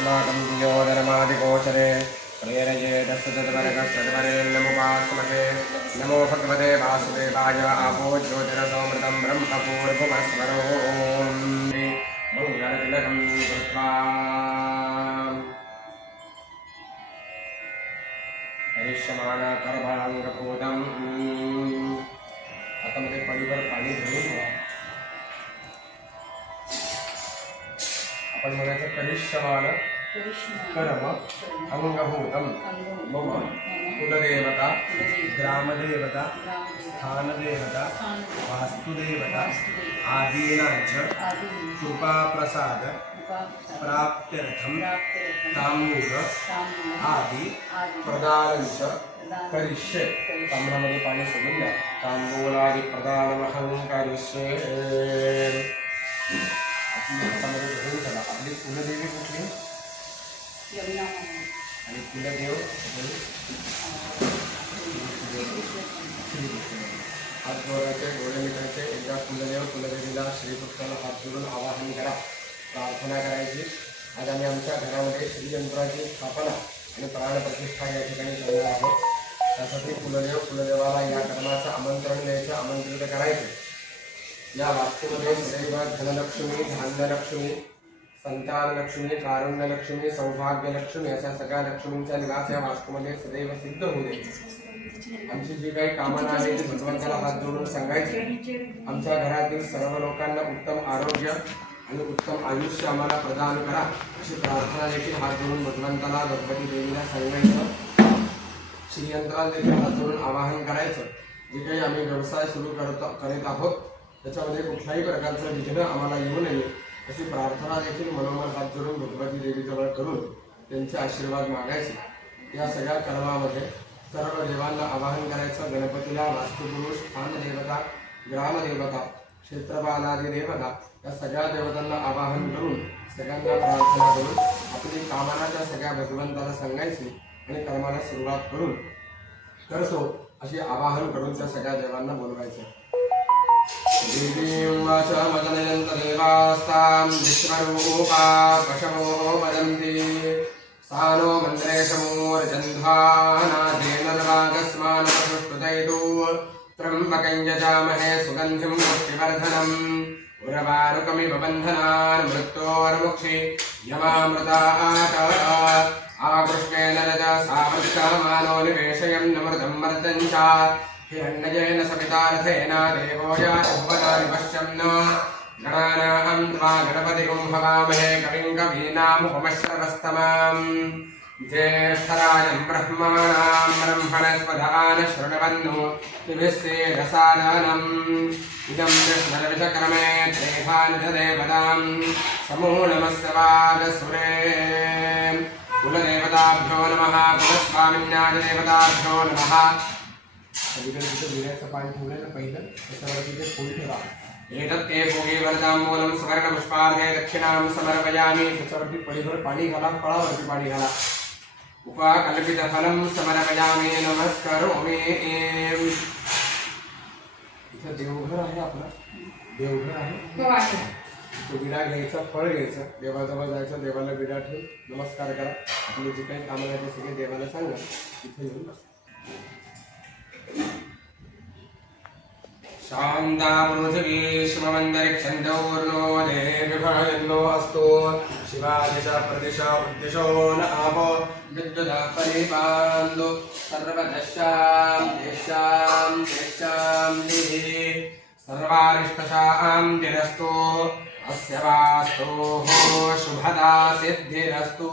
अस्माकं दियोधर्मादिगोचरे प्रेरयेतस्ततवरकस्ततवरेण्यमुपास्महे नमो भगवते वासुदेवाय आपो ज्योतिरसोमृतं ब्रह्मपूर्वमस्मरो मङ्गलतिलकं कृत्वा हरिष्यमाण करभाङ्गभूतम् आता मध्ये पडीवर पाणी घेऊन आपण म्हणायचं करिष्यमान कर्म अंगभूतम मम कुलदेवता ग्रामदेवता स्थानदेवता वास्तुदेवता आदीनांच कृपाप्रसाद प्राप्त्यर्थम तांबूल आदि प्रदानंच करिष्ये तांबूलामध्ये पाणी सोडून द्या तांबूलादि प्रदानमहं करिष्ये आपली कुलदेवी कुठली आणि कुलदेव हात जोडायचे डोळे मिटायचे एकदा कुलदेव कुलदेवीला श्रीकृष्णाला हात जोडून आवाहन करा प्रार्थना करायची आज आम्ही आमच्या घरामध्ये श्रीयंत्राची स्थापना आणि प्राणप्रतिष्ठा या ठिकाणी करणार आहोत त्यासाठी कुलदेव कुलदेवाला या कर्माचं आमंत्रण द्यायचं आमंत्रित करायचं या वास्तूमध्ये सदैव धनलक्ष्मी धान्यलक्ष्मी संतानलक्ष्मी कारुण्यलक्ष्मी सौभाग्यलक्ष्मी अशा सगळ्या लक्ष्मींचा निवास या वास्तूमध्ये सदैव सिद्ध होऊ दे आमची जी काही कामना आहे ती भगवंताला हात जोडून सांगायची आमच्या घरातील सर्व लोकांना उत्तम आरोग्य आणि उत्तम आयुष्य आम्हाला प्रदान करा अशी प्रार्थना देखील हात जोडून भगवंताला भगवती देवीला सांगायचं श्रीयंत्राला देखील हात जोडून आवाहन करायचं जे काही आम्ही व्यवसाय सुरू करीत आहोत त्याच्यामध्ये कुठल्याही प्रकारचं विघ्न आम्हाला येऊ नये अशी प्रार्थना देखील मनोमन हात जोडून भगवती देवीजवळ करून त्यांचे आशीर्वाद मागायचे या सगळ्या कर्मामध्ये सर्व देवांना आवाहन करायचं गणपतीला वास्तुपुरुष स्थानदेवता ग्रामदेवता क्षेत्रपालादी देवता या सगळ्या देवतांना आवाहन करून सगळ्यांना प्रार्थना करून आपली कामनाच्या सगळ्या भगवंताला सांगायची आणि कर्माला सुरुवात करून करतो अशी आवाहन करून त्या सगळ्या देवांना बोलवायचं देवीं वाचमदनयन्तदेवास्तां विश्वरूपा पशवो वदन्ति सा नो मन्त्रेशमूर्जन्ध्वानादेनर्वागस्मानपशुष्टुतैतु त्र्यम्बकं यजामहे सुगन्धिं पुष्टिवर्धनम् उर्वारुकमिव बन्धनान् मृत्योर्मुक्षि यमामृतात् आकृष्णेन रजा सावत्कामानो निवेशयन् नमृतं मर्दं च हिरण्यजेन सवितारथेन देवो याति भुवनानि पश्यन् गणानां त्वा गणपतिं हवामहे कविं कवीनामुपमश्रवस्तमाम् ज्येष्ठराजं ब्रह्मणां ब्रह्मणस्पदान् शृण्वन्नु दिभिस्सेदसादनम् इदं विष्णुर्विचक्रमे त्रेधानिधदेवतां समूलमस्य वागसुरे कुलदेवताभ्यो नमः कुलस्वामिन्यादिदेवताभ्यो नमः विड्याचं पाणी ठेवलं ना पहिलं त्याच्यावरती ते फूल ठेवा एतत् ते भोगे वरदामूलं सुवर्णपुष्पार्घे दक्षिणां समर्पयामि त्याच्यावरती पळीभर पाणी घाला फळावरती पाणी घाला उपकल्पितफलं समर्पयामि नमस्करोमि इथं देवघर आहे आपलं देवघर आहे तो विडा घ्यायचा फळ घ्यायचं देवाजवळ जायचं देवाला विडा ठेवून नमस्कार करा आपली जी काही कामं आहे सगळे देवाला सांगा इथे येऊन शांता पृथिवी शिवमन्तरिक्षन्दौर्नो देविभयन्नो अस्तु शिवादिशा प्रदिशा उद्दिशो न आपो विद्युतः परिपान्दु सर्वदशां देशां दिः सर्वारिष्टशां तिरस्तु अस्य वास्तोः शुभदा सिद्धिरस्तु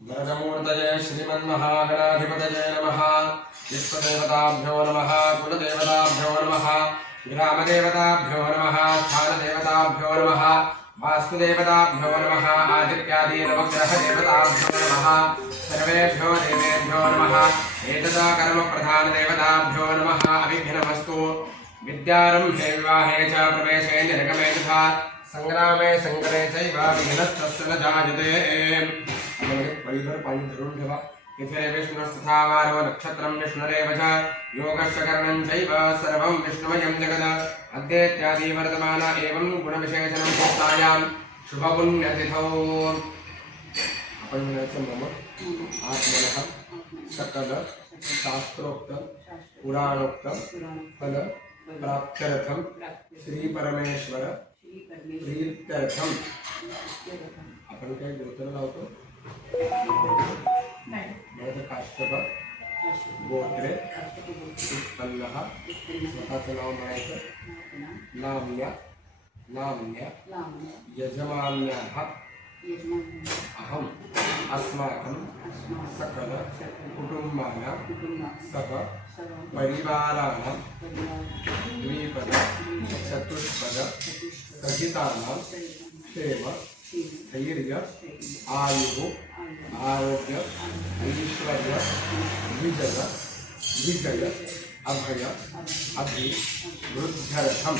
वरदमूर्तये श्रीमन्महागणाधिपतये नमः विश्वदेवताभ्यो नमः कुलदेवताभ्यो नमः ग्रामदेवताभ्यो नमः स्थानदेवताभ्यो नमः वास्तुदेवताभ्यो नमः आदित्यादि नवग्रहदेवताभ्यो नमः सर्वेभ्यो देवेभ्यो नमः एतदा कर्मप्रधानदेवताभ्यो नमः अभिघ्नमस्तु विद्यारम्भे विवाहे च प्रवेशे निर्गमे तथा संग्रामे संकरे चैव विघ्नस्तस्य न जायते परिभर पाणी धरून ठेवा इथे विष्णुस्तथा वारो नक्षत्रं विष्णुरेव च योगश्च कर्णं चैव सर्वं विष्णुमयं जगत् अद्येत्यादि वर्तमान एवं गुणविशेषणं भूतायां शुभपुण्यतिथौ आपण म्हणायचं मम आत्मनः सकल शास्त्रोक्त पुराणोक्त फल प्राप्त्यर्थम श्री परमेश्वर प्रीत्यर्थम आपण काय गोत्र लावतो माझं काश्यप गोत्रे उत्पन्नः स्वतःचं नाव म्हणायचं नाम्य यजमान्याः अहम अस्माकं सकल कुटुंबानां सह परिवाराणां द्विपद चतुष्पद सहितानां क्षेम धैर्य आयुः आरोग्य ऐश्वर्य विजय अभय अभिवृद्ध्यर्थं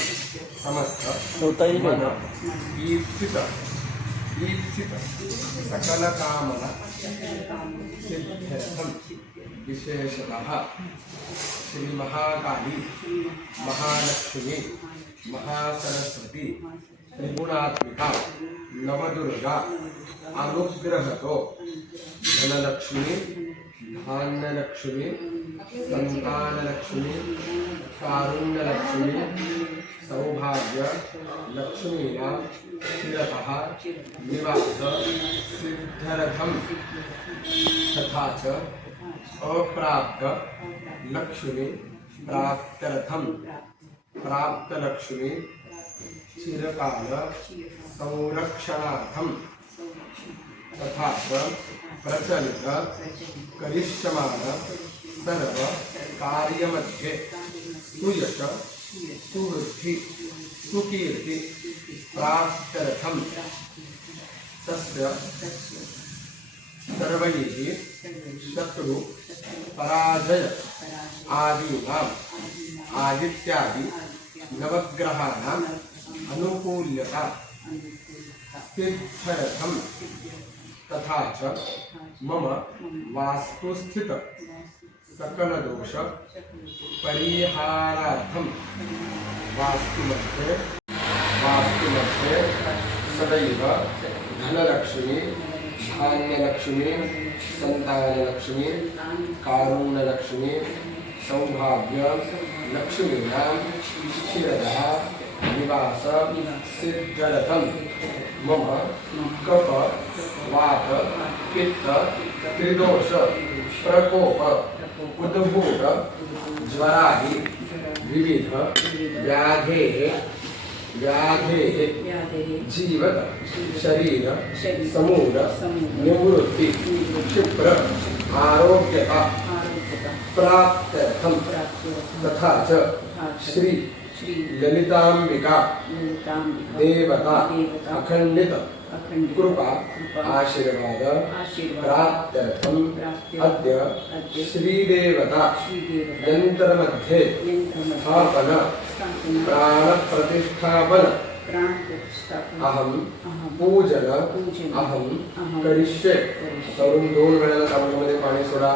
समस्त मन ईप्सित सकल कामना सिद्ध्यर्थं विशेषतः श्री महाकाली महालक्ष्मी महासरस्वती त्रिगुणात्मिका नवदुर्गा अनुग्रहतो धनलक्ष्मी धान्यलक्ष्मी संतानलक्ष्मी कारुण्यलक्ष्मी सौभाग्य लक्ष्मीनां चिरतः निवास सिद्ध्यर्थं तथा च अप्राप्त लक्ष्मी प्राप्त्यर्थं प्राप्तलक्ष्मी चिरकाल संरक्षणार्थं तथा च प्रचलित करिष्यमान सर्व कार्यमध्ये सुयश सुवृद्धि सुकीर्ति प्राप्त्यर्थं तस्य सर्वैः शत्रु पराजय आदीनाम् आदित्यादि नवग्रहाणाम् अनुकूल्यता सिद्ध्यर्थं तथा च मम वास्तुस्थित सकलदोष परिहारार्थं वास्तुमध्ये सदैव धनलक्ष्मी धान्यलक्ष्मी संतानलक्ष्मी कारुण्यलक्ष्मी सौभाग्य लक्ष्मीनां चिरतः निवास सिद्ध्यर्थं मम कफ वात पित्त त्रिदोष प्रकोप उद्भूत ज्वरादि विविध व्याधेः जीवत शरीर समूल निवृत्ति क्षिप्र आरोग्यता प्राप्त्यर्थं तथा च श्री ललितांबिका देवता अखंडित कृपा आशीर्वाद प्राप्त्यर्थं अद्य श्रीदेवता यंत्रमध्ये स्थापन प्राण प्रतिष्ठापन अहम पूजन अहम करिष्ये तरुण 2 वेळेला तांब्यामध्ये पाणी सोडा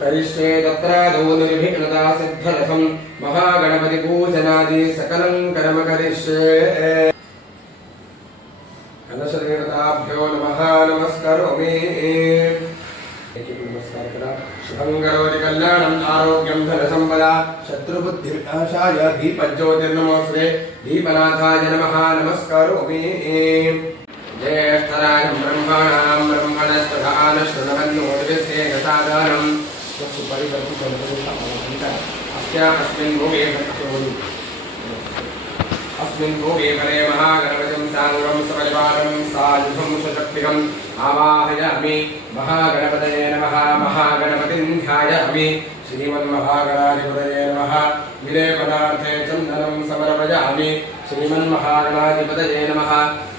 करिष्ये तत्र निर्विघ्नता सिद्ध्यर्थं महागणपति पूजनादि सकलं कर्म करिष्ये कलशदेवताभ्यो नमः नमस्करोमि नमस्कार करा शुभं करोति कल्याणं आरोग्यं धनसंपदा शत्रुबुद्धिविनाशाय दीपज्योतिर्नमोऽस्ते दीपनाथाय नमः नमस्करोमि ज्येष्ठराजं ब्रह्मणां ब्रह्मणस्पदान शृण्वन्नोदिते यथादानं अस्मिन् भोगे परे महागणपतिं साङ्गं सपरिवारं सायुधं सशक्तिकम् आवाहयामि महागणपतये नमः महागणपतिं ध्यायामि श्रीमन्महागणाधिपतये नमः विलेपनार्थे चन्दनं समर्पयामि श्रीमन्महागणाधिपतये नमः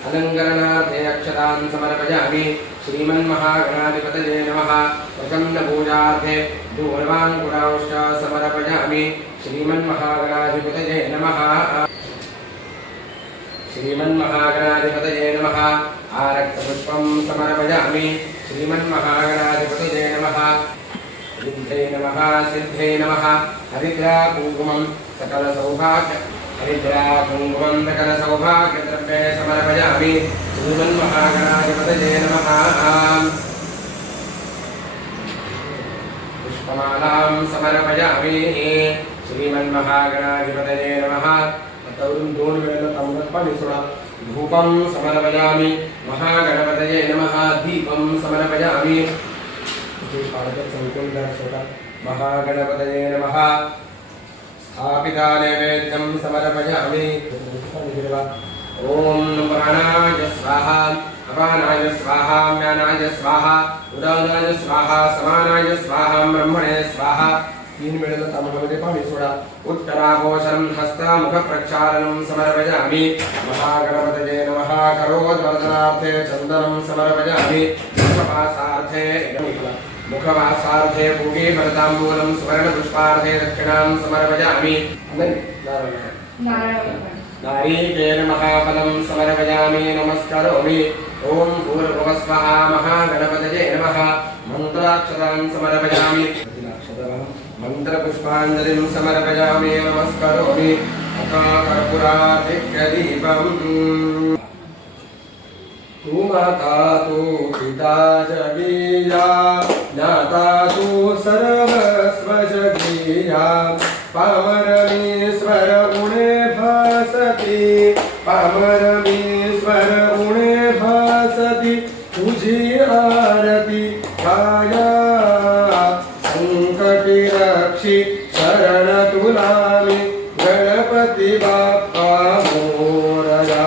अलङ्करणार्थे अक्षतान् समर्पयामि श्रीमन्महागणाधिपतये नमः प्रसन्नपूजार्थे दूर्वाङ्कुरांश्च समर्पयामि श्रीमन्महागणाधिपतये नमः श्रीमन्महागणाधिपतये नमः आरक्तपुष्पं समर्पयामि श्रीमन्महागणाधिपतये नमः सिद्धे नमः हरिद्रा कुङ्कुमं सकलसौभाग्य हरिद्रा कुङ्कुमन्तकन सौभाग्यद्रव्ये समर्पयामि श्रीमन्महागणाधिपतये नमः पुष्पमालां समर्पयामि श्रीमन्महागणाधिपतये नमः तवरून 2 वेळेला तांबूळ पाणी सोडा धूपं समर्पयामि महागणपतये नमः दीपं समर्पयामि महागणपतये नमः स्थापिता नैवेद्यं समर्पयामि ओम प्राणाय स्वाहा अपानाय स्वाहा व्यानाय स्वाहा उदानाय स्वाहा समानाय स्वाहा ब्रह्मणे स्वाहा 3 वेळेला तांबूळामध्ये पाणी सोडा उत्तराघोषं हस्तामुख प्रक्षालनं समर्पयामि महागणपतये नमः करोद्वर्धनार्थे चन्दनं समर्पयामि मुखवासार्थे पूगे भरताम्बूलं सुवर्णपुष्पार्थे दक्षिणां समर्पयामि नारीकेण महाफलं समर्पयामि नमस्करोमि ओम भूर्भुवस्वः महागणपतये नमः मन्त्राक्षतां समर्पयामि मन्त्रपुष्पाञ्जलिं समर्पयामि नमस्करोमि अकाकर्पूरादित्यदीपम् तु माता तु पिता जगीया ज्ञाता तु सर्वस्व जगीया पामरमीश्वर उणे भासति पामरमीश्वर उणे भासति तुझी आरती काया संकटी रक्षी शरण तुलामी गणपती बाप्पा मोरया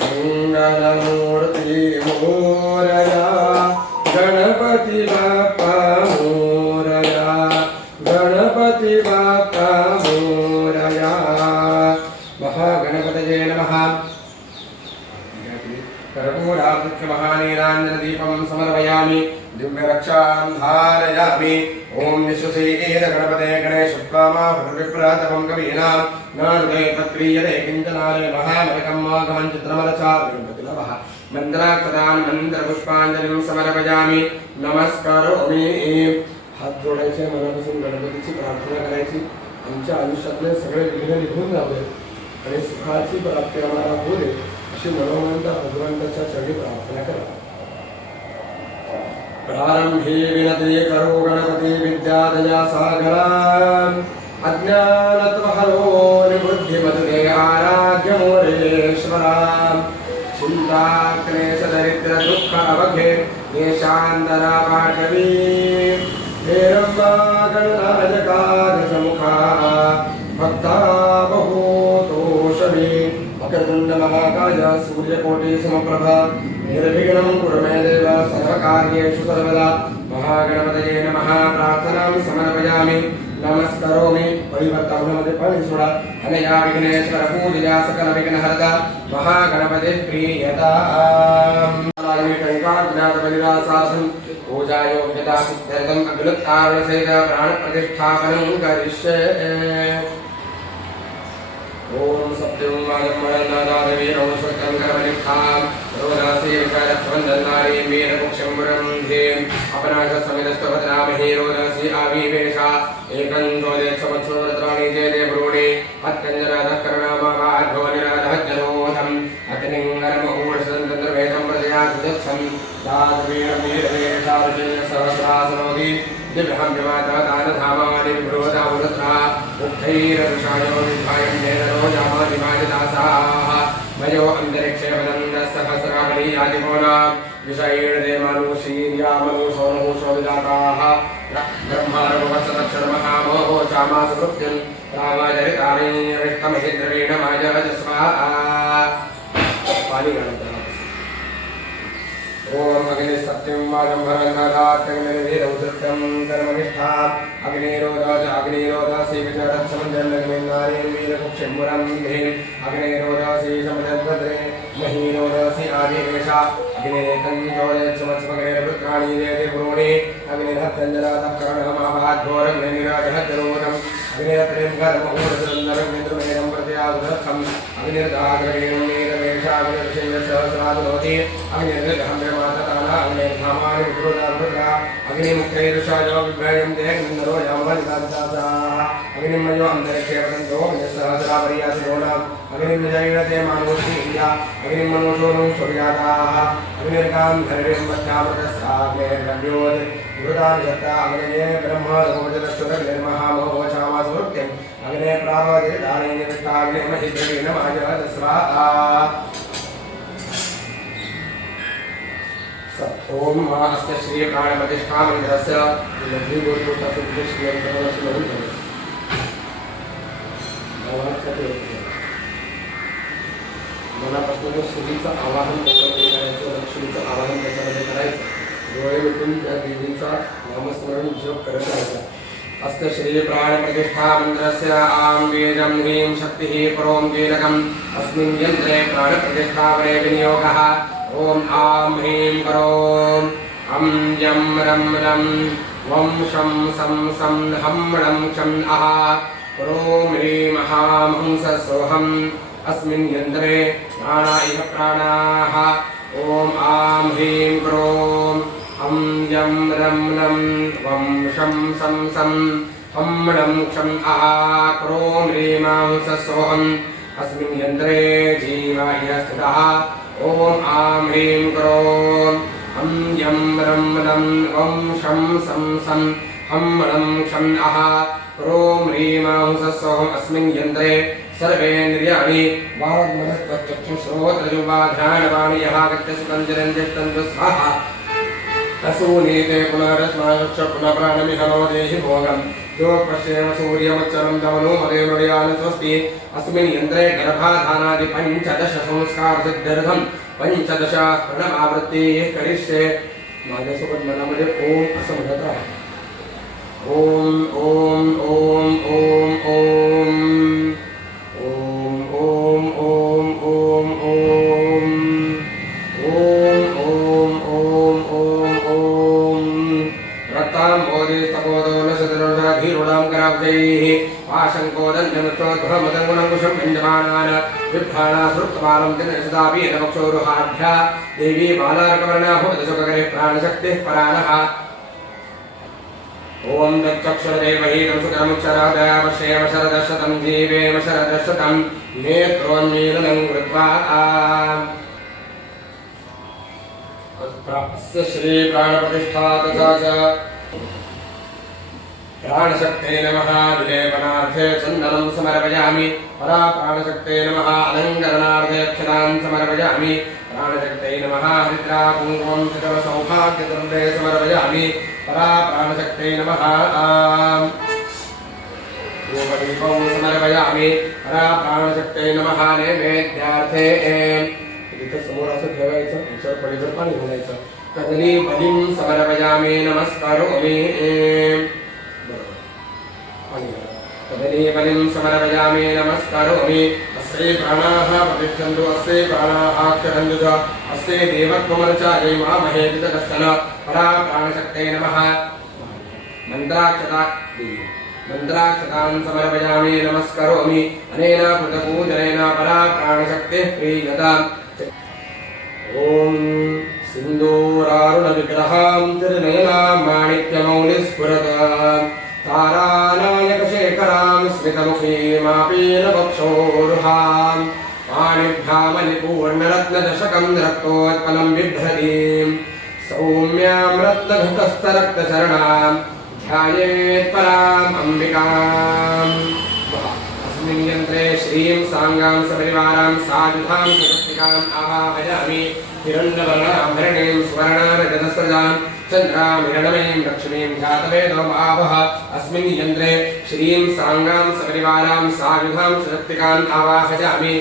मंगलमूर्ती मोरया गणपती बाप्पा मोरया गणपती बाप्पा मोरया महागणपतये नमः कर्पूरावृत्य महानीराञ्जनदीपं समर्पयामि दिव्यरक्षां धारयामि ओम विश्वसेन गणपते गणेशत्वामा भद्रविप्रातमं कवीनां नारदे पत्रीयते किञ्चनारे महामरकं माघमं चित्रमलचारुगणपतिलभः मन्त्राक्षतान् मन्त्रपुष्पाञ्जलिं समर्पयामि नमस्करोमि हात जोडायचे मनापासून गणपतीची प्रार्थना करायची आमच्या आयुष्यातले सगळे विघ्न निघून जावे आणि सुखाची प्राप्ती आम्हाला होईल अशी मनोमंत भगवंताच्या चरणी प्रार्थना करा प्रारंभे विनते करो गणपति विद्यादया सागरा अज्ञानत्वहरो निबुद्धिमते आराध्य मोरेश्वरा चिंता क्लेश दरिद्र दुःख अवघे देशांतरा पाठवी हेरंबा गणराजका दशमुखा भक्ता बहुतोषवी मकरकुंड महाकाय सूर्यकोटि समप्रभा निर्विघ्नं कुरु मे देव सर्वकार्येषु सर्वदा महागणपतये नमः प्रार्थनां समर्पयामि नमस्करोमि परिवर्तनामध्ये पाणी सोडा अनया विघ्नेश्वर पूजया सकल विघ्नहरता महागणपते प्रीयताम् टङ्काज्ञातबलिरासार्थं पूजायोग्यता सिद्ध्यर्थम् अग्निकारणसेन प्राणप्रतिष्ठापनं करिष्ये ओम सत्यं वाजमरनादादेवीरौ स्वतं कर्मनिष्ठां रोदासी विकारत्वन्दन्नारी वीरमुक्षं वरन्धे अपनाश समिदस्तवद्रामहे रोदासी आविवेशा एकं जोदेत्सवत्सोरत्राणि जयते ब्रूणे अत्यञ्जराधकरणामाघोनिराधज्जनोधम् अग्निङ्गरमहूर्षदन्तन्द्रवेदं प्रजया सुदत्सं दातवीरमीरवेशार्जय सहस्रासनोदि दिव्यहं जमाता दानधामानि विभ्रोदावृत्रा उद्धैरदृशायो विद्वायं नेनरो जामादिमाजदासाः मयो अन्तरिक्षे वदन्तः सहस्राबलीयादिकोना विषयेणदेमानुषीर्यामनुषोनुषो विदाताः ब्रह्मारभवत्सदक्षरमहामोहो चामासुकृत्यं रामाचरितारीरिष्टमहिद्रवीणमाजस्वाहा पानी ओम अग्नि सत्यं वाजं भरन्नादात्यग्निर्वीरं सत्यं कर्मनिष्ठा अग्निरोधाच अग्निरोधासी विचरत्समञ्जन्नग्निर्नारीं वीरकुक्षं मुरन्धीं अग्निरोधासी समजद्भद्रे महीरोधासी आदिवेशा अग्निरेकञ्जोरेत्समत्समग्निर्वृत्राणि जयते पुरोणे अग्निर्हत्यञ्जलातःकरणमाभाद्घोरग्निराजहद्रोधम् अग्निरत्रें घरमहूरसुन्दरग्निर्मेनं प्रत्यागुधर्थम् अग्निर्दागरेणं नीरवेशाग्निर्षयसहस्रादुभवति अग्निर्गहम्यमातताना अग्निर्धामानि विक्रोधाभृत्रा अग्निमुक्तैरुषायो विभ्रयं देहनिन्दरो यामवनिदासाः अग्निमयो अंतरिक्षे वदन्तो सहस्रावरीयासुरोणाम् अग्निमयैरते मानवोऽस्मिया अग्निमनोषोणो सूर्यादाः अग्निर्गां धैर्यं वच्यामृतस्राग्नेर्नव्योत् युधानिषत्ता अग्नये ब्रह्मोपजतश्चुरनिर्महामोक्षामासुरुक्त्यम् अग्ने प्रावदिर्दानेनिष्ठाग्नेमहिद्रेण माजवदस्राता ओम महास्य श्री प्राण प्रतिष्ठा मंदिरस्य लक्ष्मी गोत्रोक्ता सुद्ध श्री अंतरवस्य मंदिर मनापासून श्रीचं आवाहन त्याच्यामध्ये करायचं लक्ष्मीचं आवाहन त्याच्यामध्ये करायचं डोळे मिटून त्या देवीचा नामस्मरण जप करत राहायचा अस्य श्री प्राण प्रतिष्ठा मंदिरस्य आं बीजं ह्रीं शक्तिः परों कीलकम् अस्मिन् यन्त्रे प्राण प्रतिष्ठापने विनियोगः ओम आं ह्रीं करों अं यं रं रं वं शं सं सं हं णं क्षं अः करों ह्रीं हां हंस सोऽहम् अस्मिन् यन्त्रे प्राणा इह प्राणाः ओम आं ह्रीं करों अं यं रं रं वं शं सं सं हं णं क्षं अः करों ह्रीं हंस सोऽहम् अस्मिन् यन्त्रे जीवाय स्थितः ओम आं ह्रीं करों अं यं रं रं वं शं सं सं हं णं क्षं अः करों ह्रीं हंस सोऽहम् अस्मिन् यन्त्रे सर्वेन्द्रियाणि वाग्मनश्चक्षुश्रोत्रजुह्वाघ्राणपाणियः गत्यसुकञ्जरञ्जिष्टन्तु स्वाहा असूनीते पुनरस्माचक्ष पुनः प्राणमिह नो देहि भोगम् यो पश्येम सूर्यमच्चरं दमनो मदेवयान स्वस्ति अस्मिन् यन्त्रे गर्भाधानादि 15 संस्कारसिद्ध्यर्थं 15 प्रणवावृत्तिः करिष्ये माझ्यासोबत मनामध्ये ओम असं म्हणत राहा ओम ओम ओम ओम ओम ओम ओम ओम ओम ओम ओम ओम ओम ओम रक्तां बोधि तपोदो नशतरुणाधीरुणां कराब्जैः आशङ्कोदन्यमुष्टोध्वमदङ्गुणङ्कुशं पिञ्जमानान् विभ्राणासृक्तबालं तिनशतापि नवक्षोरुहाढ्या देवी बालार्कवर्णा भवदशुकगरे प्राणशक्तिः परानः ओम तच्चक्षुर्देवहि तंसुकरमुच्चरादयावश्येम शरदशतं जीवेम शरदशतं नेत्रोन्मीलनं कृत्वा अस्य श्री प्राणप्रतिष्ठा तथा च प्राणशक्ते नमः विलेपनार्थे चन्दनं समर्पयामि परा प्राणशक्ते नमः अलङ्करणार्थे अक्षतां समर्पयामि प्राणशक्ते नमः हरिद्रा कुङ्कुमं सकलसौभाग्यदण्डे समर्पयामि परा प्राणशक्ते नमः धूपदीपं समर्पयामि परा प्राणशक्ते नमः नैवेद्यार्थे इथं समोर असं ठेवायचं याच्यावर पलीकडे पाणी घालायचं कदली बलिं समर्पयामि नमस्कारोमि कदली बलिं समर्पयामि नमस्कारोमि अस्यै प्राणाः प्रतिष्ठन्तु अस्यै प्राणाः क्षरन्तु च अस्यै देवत्वमर्चायै मामहे कश्चन परा प्राणशक्ते नमः मन्त्राक्षतां समर्पयामि नमस्कारोमि अनेन कृतपूजनेन परा प्राणशक्तिः प्रीयताम् ओम सिन्दूरारुणविग्रहां तिरुनयनां माणिक्यमौलिस्फुरतां तारानायकशेखरां स्मितमुखीमापीनवक्षोरुहां पाणिभ्यामलिपूर्णरत्नदशकं रक्तोत्पलं बिभ्रतीं सौम्यां रत्नघटस्थरक्तचरणां ध्यायेत् पराम् अम्बिकाम् अस्मिन् यन्त्रे श्रीं साङ्गां सपरिवारां साधुधां स्वस्तिकाम् आवाहयामि हिरण्यवर्णाभरणीं सुवर्णारजतस्रजां चन्द्रां हिरण्मयीं लक्ष्मीं ध्यातवेदो आवह अस्मिन् यन्त्रे श्रीं साङ्गां सपरिवारां साधुधां स्वस्तिकाम् आवाहयामि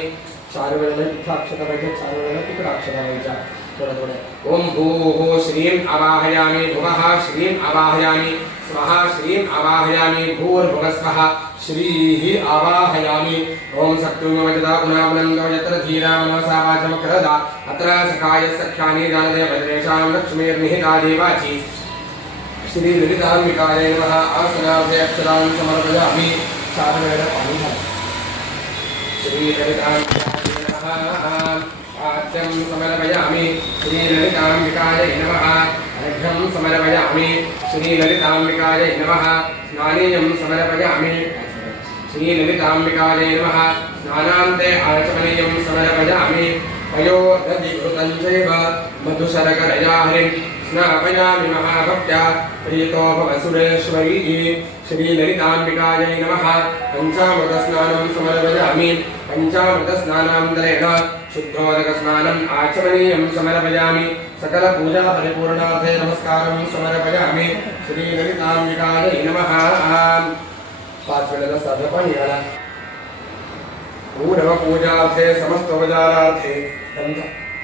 चारुवेळेला इथं अक्षता पाहिजे चारुवेळेला तिकडे अक्षता पाहिजे थोडे ओम भूः श्रीं आवाहयामि भुवः श्रीं आवाहयामि स्वः श्रीं आवाहयामि भूर्भुवस्वः श्रीः आवाहयामि ओम सत्युमवजदा पुनामनन्दो यत्र धीरा मनसा वाचमक्रदा अत्र सखाय सख्यानि जानदे भद्रेषां लक्ष्मीर्निहिता देवाची श्री ललिताम्बिकायै नमः आसनार्थे अक्षरां समर्पयामि चारुवेळ पाणी श्री ललिताम्बिकायै नमः आद्यं समर्पयामि श्री ललिताम्बिकायै नमः अर्घ्यं समर्पयामि श्री ललिताम्बिकायै नमः स्नानीयं समर्पयामि श्रीललिताम्बिकायै नमः स्नानान्ते आचमनीयं समर्पयामि पयोदधिकृतं चैव मधुशर्करया हरिं स्नापयामि महाभक्त्या प्रीतो भव सुरेश्वरी श्रीललिताम्बिकायै नमः पञ्चामृतस्नानं समर्पयामि पञ्चामृतस्नानान्तरेण शुद्धोदकस्नानम् आचमनीयं समर्पयामि सकलपूजा परिपूर्णार्थे नमस्कारं समर्पयामि श्रीललिताम्बिकायै नमः 5 वेळेला साधं पाणी घाला पूर्व पूजार्थे समस्तोपचारार्थे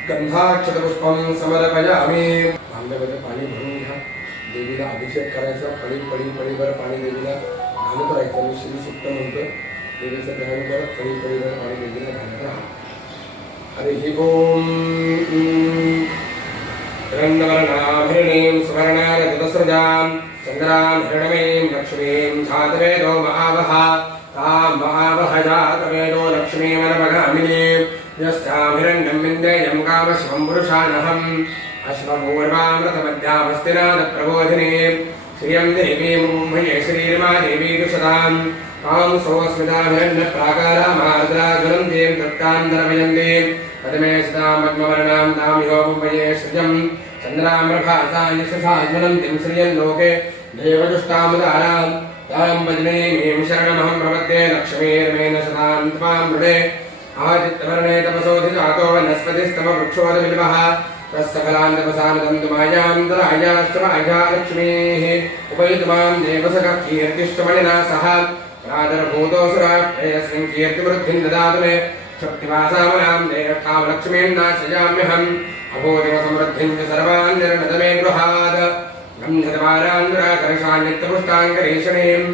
गंधाक्षतपुष्पं समर्पयामि भांड्यामध्ये पाणी भरून घ्या देवीला अभिषेक करायचा पळीभर पाणी देवीला घालत राहायचं मी श्री सुक्त म्हणतो देवीचं ध्यान करत पळीभर पाणी देवीला घालत राहा हरिः ओम हिरण्यवर्णाभरणीं सुवर्णारजतस्रजां चन्द्रां हिरण्मयीं लक्ष्मीं जातवेदो महावः तां महावः जातवेदो लक्ष्मीमनमगामिनीं यस्यां हिरण्यं विन्देयं कामशिवं पुरुषानहम् अश्वपूर्वामृतमध्यामस्तिनादप्रबोधिनीं श्रियं देवीं मुम्भये श्रीर्मा देवी दुषदां तां सोऽस्मितां हिरण्यप्राकारामार्द्राज्वलन्तीं तत्कान्तरमयन्तीं पद्मे सदां पद्मवर्णां तां यो मुम्भये श्रियं चन्द्रामृभासां यशसाज्वलन्तीं श्रियं लोके देवदुष्टामुदारां तां पद्मीं शरणमहं प्रपद्ये लक्ष्मीर्मेण सदां त्वां मृडे आदित्यवर्णे तपसोऽधिजातो वनस्पतिस्तमवृक्षोदविल्वः तस्सफलान्तपसानदन्तुमायान्तरायाश्चमाया लक्ष्मीः उपयुतमां देवसखकीर्तिष्टमणिना सह प्रादरभूतोऽसुराष्ट्रयस्मिन् कीर्तिवृद्धिं ददातु मे शक्तिवासामनां देवकामलक्ष्मीं नाशयाम्यहम् अभूतिमसमृद्धिं च सर्वान् निर्णत मे गृहात् गन्धद्वारान्तराकर्षान्नित्यपुष्टाङ्गरीषणीम्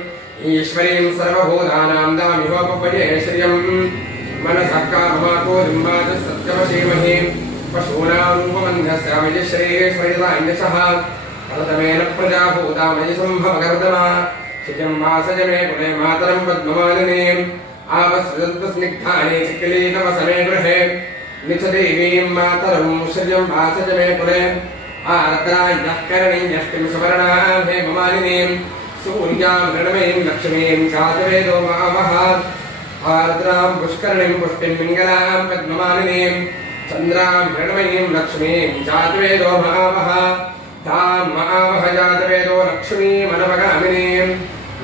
ईश्वरीं सर्वभूतानां दामिहोपपये श्रियं मनसः काममापूर्यं मातः सत्यमशीमहि पशूनां रूपमन्यस्यामयश्रेयश्वरितान्यशः परतमेन प्रजाभूतामयसम्भवकर्दमा शिजं वासज मे कुले मातरं पद्ममालिनीम् आवस्वदन्तस्निग्धानि चिक्लीतवसमे गृहे निचदेवीं मातरं श्रियं वासज मे कुले आर्द्रायः करणीयष्टिं सुवर्णां हेममालिनीं सूर्यां मृण्मयीं लक्ष्मीं चातवेदो महावः आर्द्रां पुष्करणीं पुष्टिं मिङ्गलां पद्ममालिनीं चन्द्रां हिरण्मयीं लक्ष्मीं जातवेदो महावः तां महावः जातवेदो लक्ष्मीमनवगामिनीं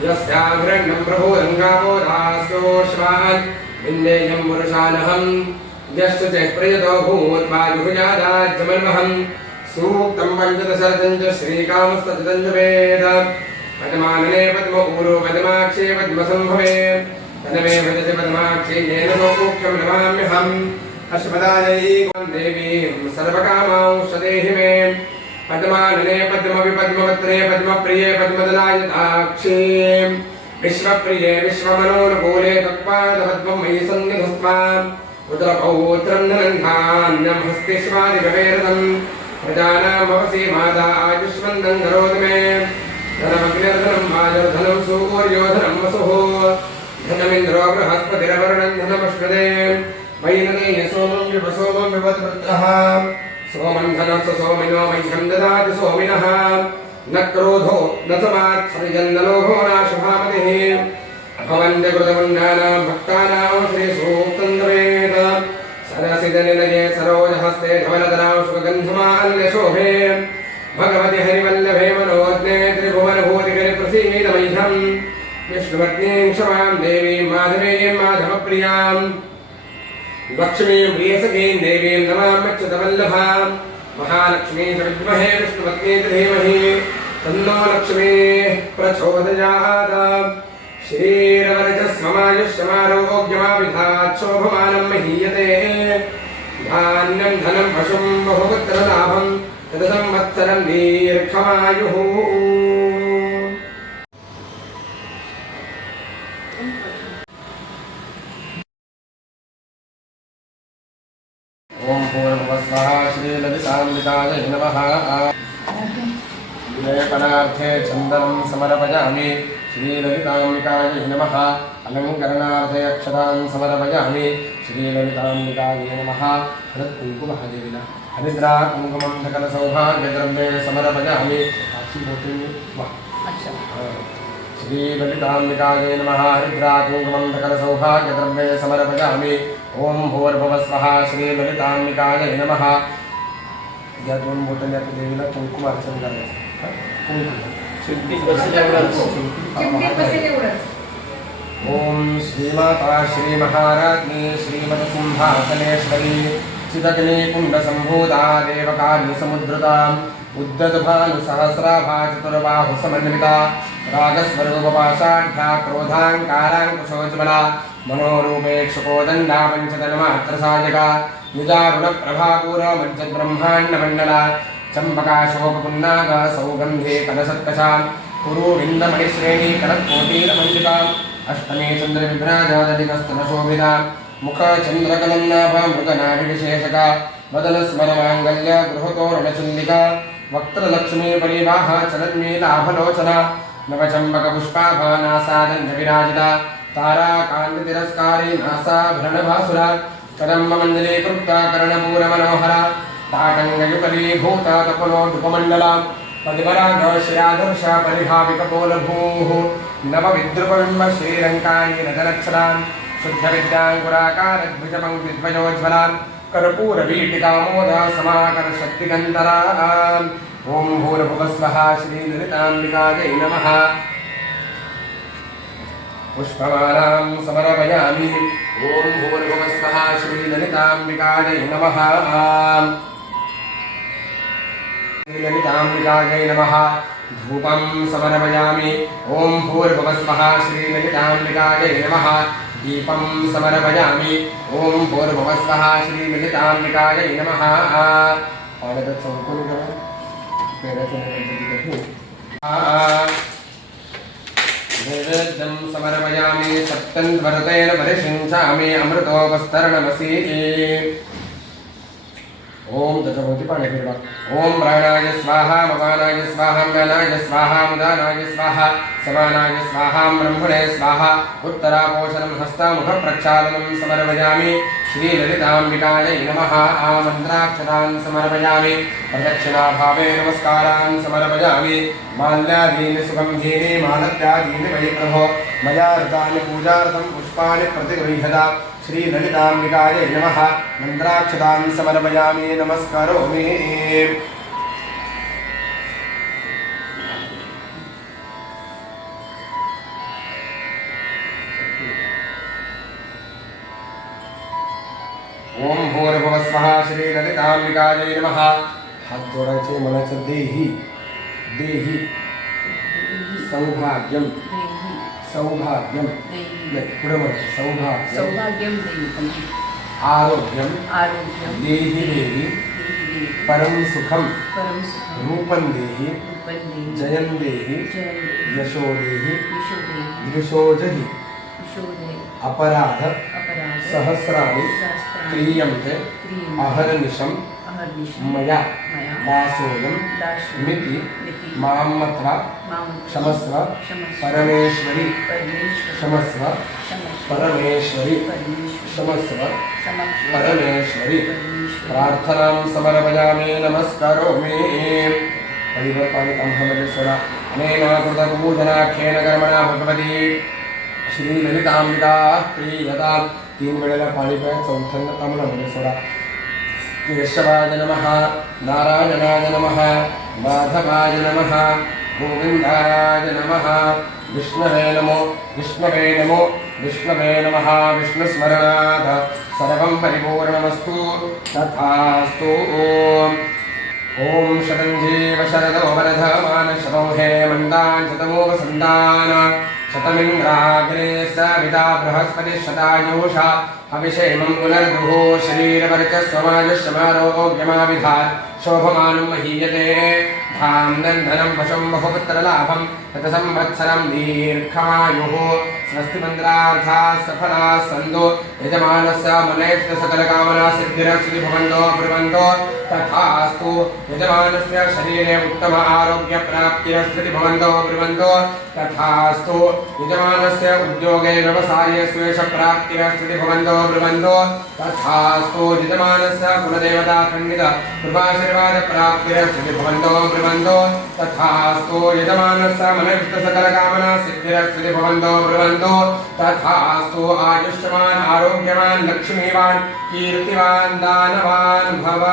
यस्यां हिरण्यं प्रभूरङ्गापोधास्योश्वान् विन्देयं पुरुषानहम् यश्च च प्रियतो भूत्वायुजादाज्यमन्वहम् सूक्तं पञ्चदशरथं च श्रीकामस्तजतं च वेद पद्मानने पद्म ऊरो पद्माक्षे पद्मसम्भवे पद्मे भजति पद्माक्षे येन मोक्षं नमाम्यहम् अश्वदायै देवीं सर्वकामांशदेहि मे पद्मानने पद्मवि पद्मवत्रे पद्मप्रिये पद्मदलायताक्षीं विश्वप्रिये विश्वमनोनुकूले तत्पादपद्मं मयि सन्निधस्त्वाम् उदरपौत्रं धनन्धान्यं हस्तिष्वादिगवेरदं प्रजानामवसि माता आयुष्मन्दं करोतु मे धनमग्निर्धनं वायुर्धनं सूर्योधनं वसुः धनमिन्द्रो बृहस्पतिरवर्णं धनमश्वदे वैनदेय सोमं विपसोमं विपद्वृत्रः सोमं धनस्य सोमिनो मह्यं ददाति सोमिनः न क्रोधो न समात्सर्जन्नलोहो नाशुभामतिः भवन्त्यकृतपुण्यानां भक्तानां श्रीसूक्तं तवेद सरसिजनिलये सरोजहस्ते धवलधरां सुगन्धमाल्यशोभे भगवति हरिवल्लभे मनोज्ञे त्रिभुवनभूतिकरिप्रसीद मह्यं विष्णुपत्नीं क्षमां देवीं माधवीं माधवप्रियां लक्ष्मीं प्रियसखीं देवीं नमाम्यच्युतवल्लभां महालक्ष्मीं च विद्महे विष्णुपत्नी च धीमहि तन्नो लक्ष्मीः प्रचोदयात् श्रीरवरजस्वमायुष्यमारोग्यमाविधात् शोभमानं महीयते धान्यं धनं पशुं बहुपुत्रलाभं तदसंवत्सरं दीर्घमायुः ओम पूर्वस्वः श्रीललिताम्बिकायै नमः विलेपनार्थे चन्दनं समर्पयामि श्रीललिताम्बिकायै नमः अलङ्करणार्थे अक्षतान् समर्पयामि श्रीललिताम्बिकायै नमः हरत्कुङ्कुमः देविना हरिद्रा कुङ्कुमं सकलसौभाग्यद्रव्ये समर्पयामि अच्छा श्रीललिताम्बिकायै नमः हरिद्राकुङ्कुमं सकलसौभाग्यद्रव्ये समर्पयामि ओम भूर्भुवः स्वः श्रीललिताम्बिकायै नमः। या दोन बोटांनी आता देवीला कुंकुम अर्चन करायचं ओम श्रीमाता श्रीमहाराज्ञी श्रीमत्सिंहासनेश्वरी चिदग्नि कुण्डसम्भूता देवकार्यसमुद्रता उद्दतभानुसहस्राभा चतुर्बाहु समन्विता रागस्वरूपपाशाढ्या क्रोधाङ्काराङ्कुशोज्ज्वला मनोरूपेक्षुकोदण्डा पञ्चतन्मात्रसायका निजारुणप्रभापूरमज्जब्रह्माण्डमण्डला चम्पकाशोकपुन्नागा सौगन्धे कलशत्कशा कुरुविन्दमणिश्रेणी कलत्कोटीरमञ्जिका अष्टमे चन्द्रविभ्राजादधिकस्तनशोभिता मुखचन्द्रकलन्नाभा मृगनाभिविशेषका वदनस्मरमाङ्गल्य गृहतोरणचण्डिका वक्त्रलक्ष्मी परिवाहा चलन्मीलाभलोचना नवचम्पकपुष्पाभा नासादण्डविराजिता ताराकान्तितिरस्कारी नासाभरणभासुरा कदम्बमण्डलीकृता कर्णपूरमनोहरा ताटङ्गयुगलीभूता तपनोदुपमण्डला पद्मरागश्रियाधर्षा परिभाविकपोलभूः नवविद्रुपबिम्ब श्रीरङ्कायै रजनच्छलान् शुद्धविद्याङ्कुराकारद्विजपङ्क्तिध्वजोज्ज्वलान् कर्पूरवीटिकामोदा समाकरशक्तिगन्धरान् ॐ भूर्भुवः स्वः श्रीललिताम्बिकायै नमः। पुष्पमालां समर्पयामि ॐ भूर्भुवः स्वः श्रीललिताम्बिकायै नमः। श्रीललिताम्बिकायै नमः। धूपं समर्पयामि ॐ भूर्भुवः स्वः श्रीललिताम्बिकायै नमः। दीपं समर्पयामि ॐ भूर्भुवः स्वः श्रीललिताम्बिकायै नमः। पाण्याचा चौकोन करा पेढ्याच्या पद्धतीने नैवेद्यं समर्पयामि सप्तन्वरतेन परिषिञ्चामि अमृतोपस्तरणमसि ओम दशभूति पाणी फिरवा ओम प्राणाय स्वाहा मपानाय स्वाहा ज्ञानाय स्वाहा मुदानाय स्वाहा समानाय स्वाहा ब्रह्मणे स्वाहा उत्तरापोषणं हस्तामुख प्रक्षालनं समर्पयामि श्रीललिताम्बिकायै नमः। आमन्त्राक्षरान् समर्पयामि प्रदक्षिणाभावे नमस्कारान् समर्पयामि माल्यादीनि सुगन्धीनि मालत्यादीनि वै प्रभो मया ऋतानि पूजार्थं पुष्पाणि प्रतिगृह्यता श्रीललिताम्बिकायै नमः। मन्त्राक्षतान् समर्पयामि नमस्करोमि। ओम भूर्भुवः स्वः श्रीललिताम्बिकायै नमः। हात जोडायचे म्हणायचं देही देही सौभाग्यम सौभाग्यम पुढे म्हणायचं सौभाग्यम सौभाग्यम देवी आरोग्यम आरोग्यम देहि देहि परम सुखम रूपं देहि जयं देहि यशो देहि यशोजहि अपराध सहस्राणि क्रियन्ते अहर्निशं मया दासोऽयं मिति मां मत्वा क्षमस्व परमेश्वरी क्षमस्व परमेश्वरी क्षमस्व परमेश्वरी। प्रार्थनां समर्पयामि नमस्करोमि। परिवर पाणी तांब्यामध्ये सोडा अनेना कृतपूजनाख्येन कर्मणा भगवती श्रीललिताम्बिका प्रीयता। 3 वेळेला पाणी प्या चौथ्यांदा तांब्यामध्ये सोडा। केशवाय नमः नारायणाय नमः माधवाय नमः गोविन्दाय नमः विष्णवे नमो विष्णवे नमो विष्णवे नमः। विष्णुस्मरणात् सर्वं परिपूर्णमस्तु तथास्तु। ओम शतञ्जीव शरदो वरधमान शतो हेमन्तान् शतमो वसन्तान् शतमिन्द्राग्रे सविता बृहस्पतिः शतायुषा हविषेमं पुनर्दुः शरीरवर्चस्वमायुष्यमारोग्यमाविधात् शोभमानं महीयते धाम धनं पशुं बहुपुत्रलाभं शतसंवत्सरं दीर्घमायुः। स्वस्ति मन्त्रार्थाः सफलाः सन्तु यजमानस्य मनेष्ट सकलकामनासिद्धिरस्ति भवन्तो ब्रुवन्तो तथास्तु। यजमानस्य शरीरे उत्तम आरोग्यप्राप्तिरस्ति भवन्तो ब्रुवन्तो तथास्तु। यजमानस्य उद्योगे व्यवसाये स्वेष प्राप्तिरस्ति भवन्तो ब्रुवन्तो तथास्तु यजमानस्य कुलदेवता खण्डित कृपाशीर्वाद प्राप्तिरस्ति भवन्तो ब्रुवन्तो तथास्तु यजमानस्य मनःसकलकामना सिद्धिरस्ति भवन्तो ब्रुवन्तो तथास्तु आयुष्यवान् आरोग्यवान् लक्ष्मीवान् कीर्तिवान् दानवान् भव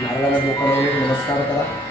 नारायण गोपाल नमस्कार करा।